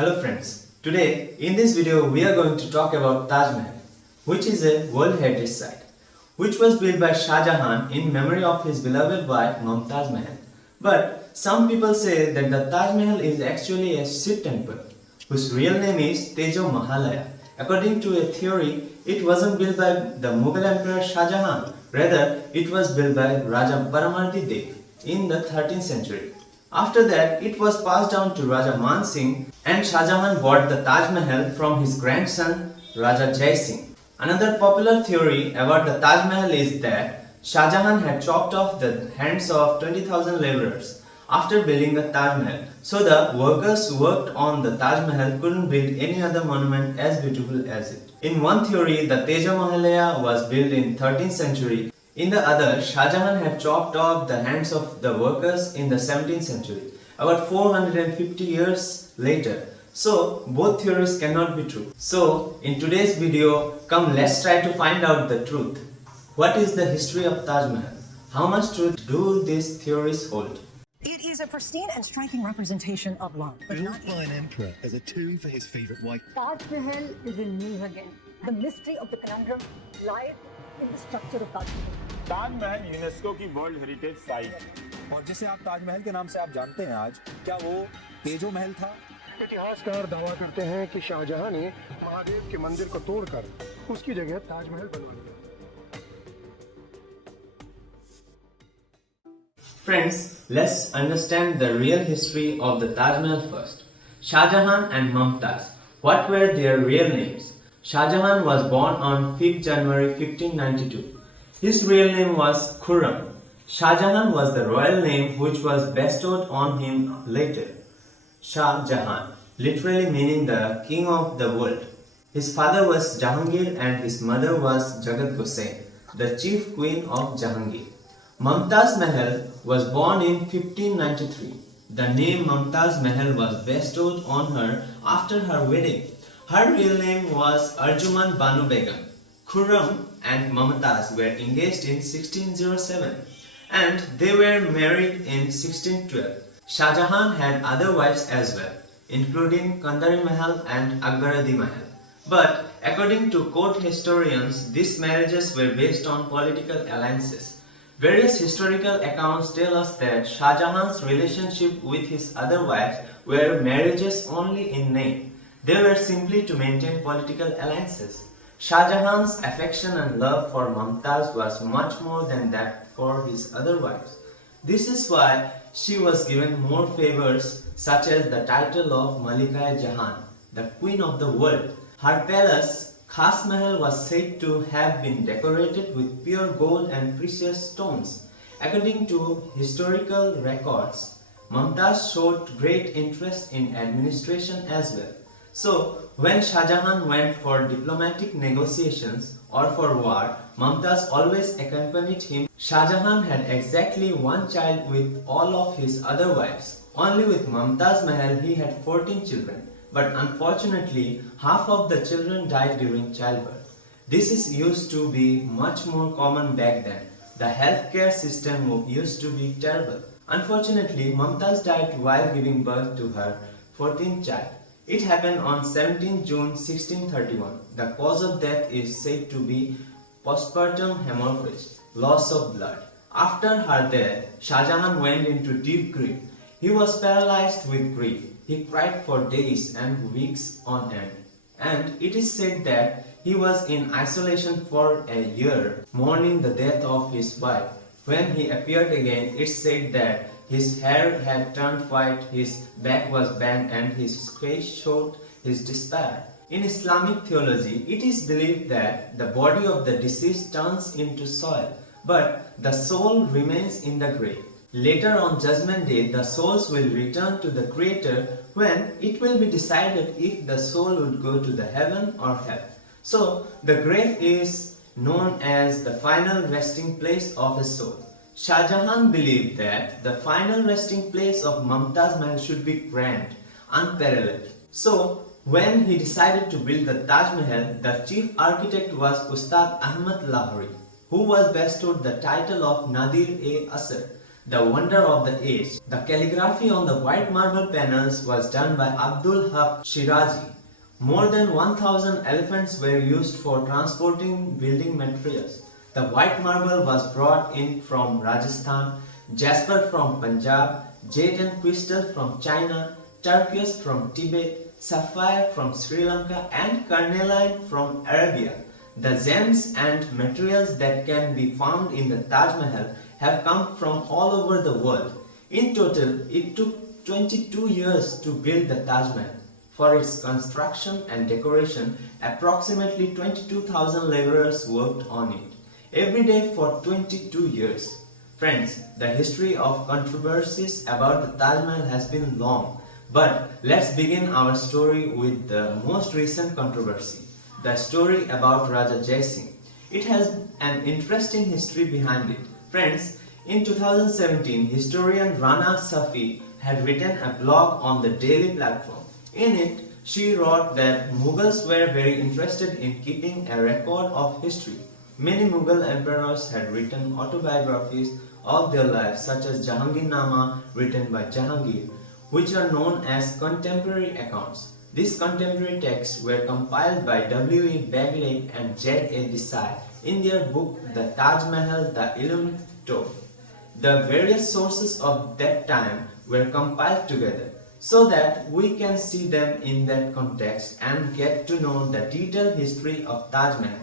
Hello friends, today in this video we are going to talk about Taj Mahal, which is a World Heritage Site, which was built by Shah Jahan in memory of his beloved wife Mumtaz Mahal. But some people say that the Taj Mahal is actually a Shiv temple, whose real name is Tejo Mahalaya. According to a theory, it wasn't built by the Mughal Emperor Shah Jahan, rather it was built by Raja Paramardi Dev in the 13th century. After that, it was passed down to Raja Man Singh, and Shah Jahan bought the Taj Mahal from his grandson Raja Jai Singh. Another popular theory about the Taj Mahal is that Shah Jahan had chopped off the hands of 20,000 laborers after building the Taj Mahal, so the workers who worked on the Taj Mahal couldn't build any other monument as beautiful as it. In one theory, the Tejo Mahalaya was built in 13th century. In the other, Shah Jahan had chopped off the hands of the workers in the 17th century, about 450 years later. So, both theories cannot be true. So, in today's video, come let's try to find out the truth. What is the history of Taj Mahal? How much truth do these theories hold? It is a pristine and striking representation of love, but Built not by an emperor as a tomb for his favorite wife. Taj Mahal is in news again. The mystery of the conundrum lies in the structure of Taj Mahal. Taj Mahal UNESCO की world heritage site है और जिसे आप ताजमहल के नाम से आप जानते हैं आज, क्या वो तेजो महल था? इतिहासकार दावा करते हैं कि शाहजहां ने महादेव के मंदिर को तोड़कर उसकी जगह ताजमहल बनवा लिया। Friends, let's understand the real history of the Taj Mahal first. Shah Jahan and Mumtaz. What were their real names? Shah Jahan was born on 5th January 1592. His real name was Khurram. Shah Jahan was the royal name which was bestowed on him later. Shah Jahan, literally meaning the king of the world. His father was Jahangir and his mother was Jagat Gosain, the chief queen of Jahangir. Mumtaz Mahal was born in 1593. The name Mumtaz Mahal was bestowed on her after her wedding. Her real name was Arjuman Banu Begum. Khurram and Mumtaz were engaged in 1607 and they were married in 1612. Shah Jahan had other wives as well, including Kandari Mahal and Akbaradi Mahal. But according to court historians, these marriages were based on political alliances. Various historical accounts tell us that Shah Jahan's relationship with his other wives were marriages only in name. They were simply to maintain political alliances. Shah Jahan's affection and love for Mumtaz was much more than that for his other wives. This is why she was given more favors such as the title of Malika-e-Jahan, the Queen of the World. Her palace, Khas Mahal, was said to have been decorated with pure gold and precious stones. According to historical records, Mumtaz showed great interest in administration as well. So, when Shah Jahan went for diplomatic negotiations or for war, Mumtaz always accompanied him. Shah Jahan had exactly one child with all of his other wives. Only with Mumtaz Mahal he had 14 children, but unfortunately half of the children died during childbirth. This is used to be much more common back then. The healthcare system used to be terrible. Unfortunately, Mumtaz died while giving birth to her 14th child. It happened on 17 June 1631. The cause of death is said to be postpartum hemorrhage, loss of blood. After her death, Shah Jahan went into deep grief. He was paralyzed with grief. He cried for days and weeks on end. And it is said that he was in isolation for a year, mourning the death of his wife. When he appeared again, it said that his hair had turned white, his back was bent, and his face showed his despair. In Islamic theology, it is believed that the body of the deceased turns into soil, but the soul remains in the grave. Later on Judgment Day, the souls will return to the Creator when it will be decided if the soul would go to the heaven or hell. So, the grave is known as the final resting place of a soul. Shah Jahan believed that the final resting place of Mumtaz Mahal should be grand, unparalleled. So, when he decided to build the Taj Mahal, the chief architect was Ustad Ahmad Lahori, who was bestowed the title of Nadir-e-Asr, the wonder of the age. The calligraphy on the white marble panels was done by Abdul Haq Shirazi. More than 1,000 elephants were used for transporting building materials. The white marble was brought in from Rajasthan, jasper from Punjab, jade and crystal from China, turquoise from Tibet, sapphire from Sri Lanka and carnelian from Arabia. The gems and materials that can be found in the Taj Mahal have come from all over the world. In total, it took 22 years to build the Taj Mahal. For its construction and decoration, approximately 22,000 laborers worked on it, every day for 22 years. Friends, the history of controversies about the Taj Mahal has been long, but let's begin our story with the most recent controversy, the story about Raja Jai Singh. It has an interesting history behind it. Friends, in 2017, historian Rana Safi had written a blog on the daily platform. In it, she wrote that Mughals were very interested in keeping a record of history. Many Mughal emperors had written autobiographies of their lives, such as Jahangir-Nama written by Jahangir, which are known as contemporary accounts. These contemporary texts were compiled by W.E. Bagley and Z.A. Desai in their book The Taj Mahal, the Illuminated Tomb. The various sources of that time were compiled together so that we can see them in that context and get to know the detailed history of Taj Mahal,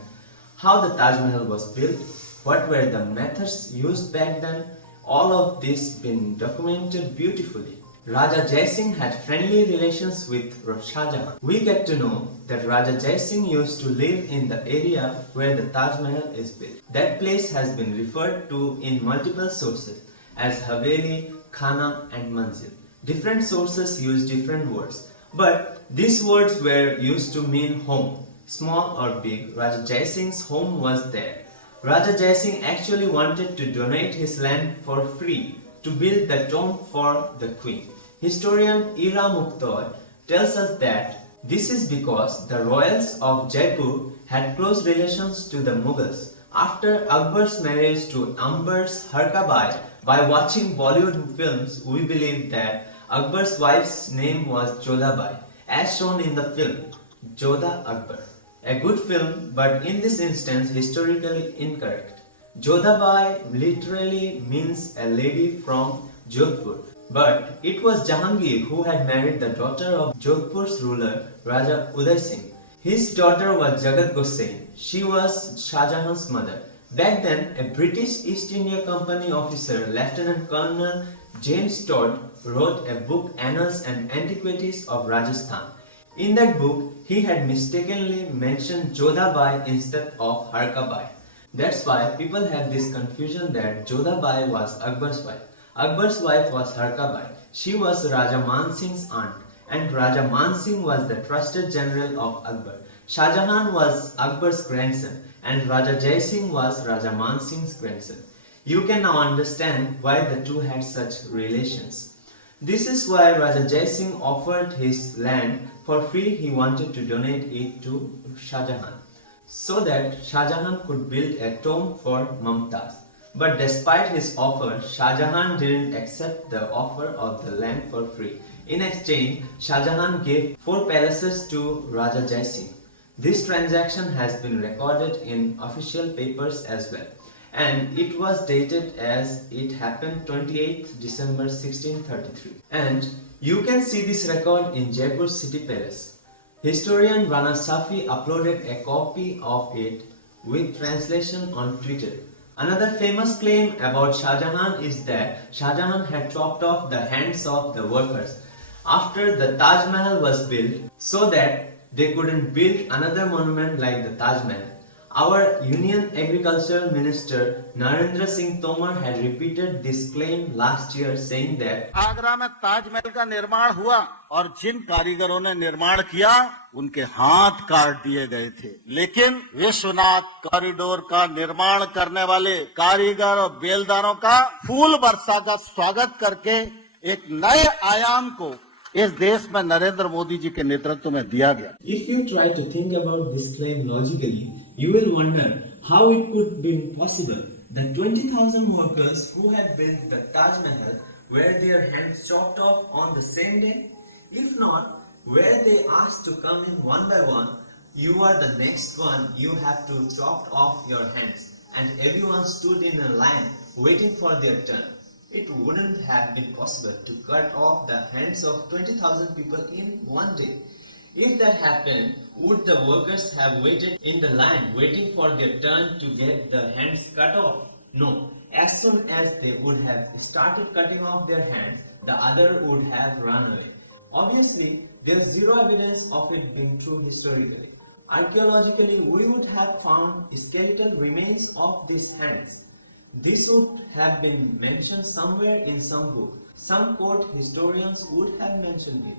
how the Taj Mahal was built, what were the methods used back then. All of this been documented beautifully. Raja Jai Singh had friendly relations with Shah Jahan. We get to know that Raja Jai Singh used to live in the area where the Taj Mahal is built. That place has been referred to in multiple sources as Haveli, Khana and Manzil. Different sources use different words, but these words were used to mean home, small or big. Raja Jai Singh's home was there. Raja Jai Singh actually wanted to donate his land for free to build the tomb for the queen. Historian Ira Mukhtar tells us that this is because the royals of Jaipur had close relations to the Mughals. After Akbar's marriage to Amber's Harkabai, by watching Bollywood films, we believe that Akbar's wife's name was Jodhabai, as shown in the film Jodha Akbar. A good film, but in this instance historically incorrect. Jodhabai literally means a lady from Jodhpur, but it was Jahangir who had married the daughter of Jodhpur's ruler Raja Uday Singh. His daughter was Jagat Gosain. She was Shah Jahan's mother. Back then, a British East India Company officer, Lieutenant Colonel James Todd, wrote a book, Annals and Antiquities of Rajasthan. In that book, he had mistakenly mentioned Jodhabai instead of Harkabai. That's why people have this confusion that Jodhabai was Akbar's wife. Akbar's wife was Harkabai. She was Raja Man Singh's aunt, and Raja Man Singh was the trusted general of Akbar. Shah Jahan was Akbar's grandson, and Raja Jai Singh was Raja Man Singh's grandson. You can now understand why the two had such relations. This is why Raja Jai Singh offered his land for free. He wanted to donate it to Shah Jahan, so that Shah Jahan could build a tomb for Mumtaz. But despite his offer, Shah Jahan didn't accept the offer of the land for free. In exchange, Shah Jahan gave 4 palaces to Raja Jai Singh. This transaction has been recorded in official papers as well, and it was dated as it happened 28th December 1633. And you can see this record in Jaipur City Palace. Historian Rana Safi uploaded a copy of it with translation on Twitter. Another famous claim about Shah Jahan is that Shah Jahan had chopped off the hands of the workers after the Taj Mahal was built so that they couldn't build another monument like the Taj Mahal. Our Union Agriculture Minister Narendra Singh Tomar had repeated this claim last year, saying that Agra में ताजमहल का निर्माण हुआ और जिन कारीगरों ने निर्माण किया उनके हाथ काट दिए गए थे, लेकिन विश्वनाथ कॉरिडोर का निर्माण करने वाले कारीगर और बेलदारों का फूल वर्षा का स्वागत करके एक नए आयाम को इस देश में नरेंद्र मोदी जी के नेतृत्व में दिया गया. If you try to think about this claim logically, you will wonder how it could be possible. the 20,000 workers who had built the Taj Mahal were their hands chopped off on the same day? If not, were they asked to come in one by one? You are the next one, you have to chop off your hands, and everyone stood in a line waiting for their turn. It wouldn't have been possible to cut off the hands of 20,000 people in one day. If that happened, would the workers have waited in the line waiting for their turn to get the hands cut off? No. As soon as they would have started cutting off their hands, the other would have run away. Obviously, there is zero evidence of it being true historically. Archaeologically, we would have found skeletal remains of these hands. This would have been mentioned somewhere in some book. Some court historians would have mentioned it.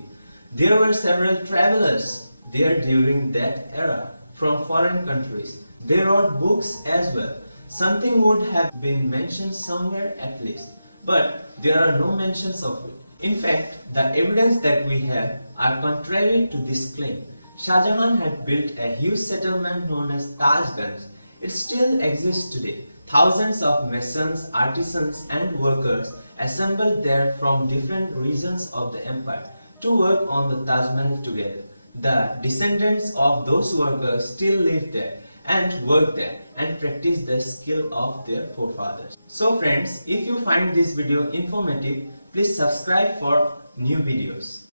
There were several travelers there during that era from foreign countries. They wrote books as well. Something would have been mentioned somewhere at least. But there are no mentions of it. In fact, the evidence that we have are contrary to this claim. Shah Jahan had built a huge settlement known as Taj Ganj. It still exists today. Thousands of masons, artisans and workers assembled there from different regions of the empire to work on the Taj Mahal together. The descendants of those workers still live there and work there and practice the skill of their forefathers. So friends, if you find this video informative, please subscribe for new videos.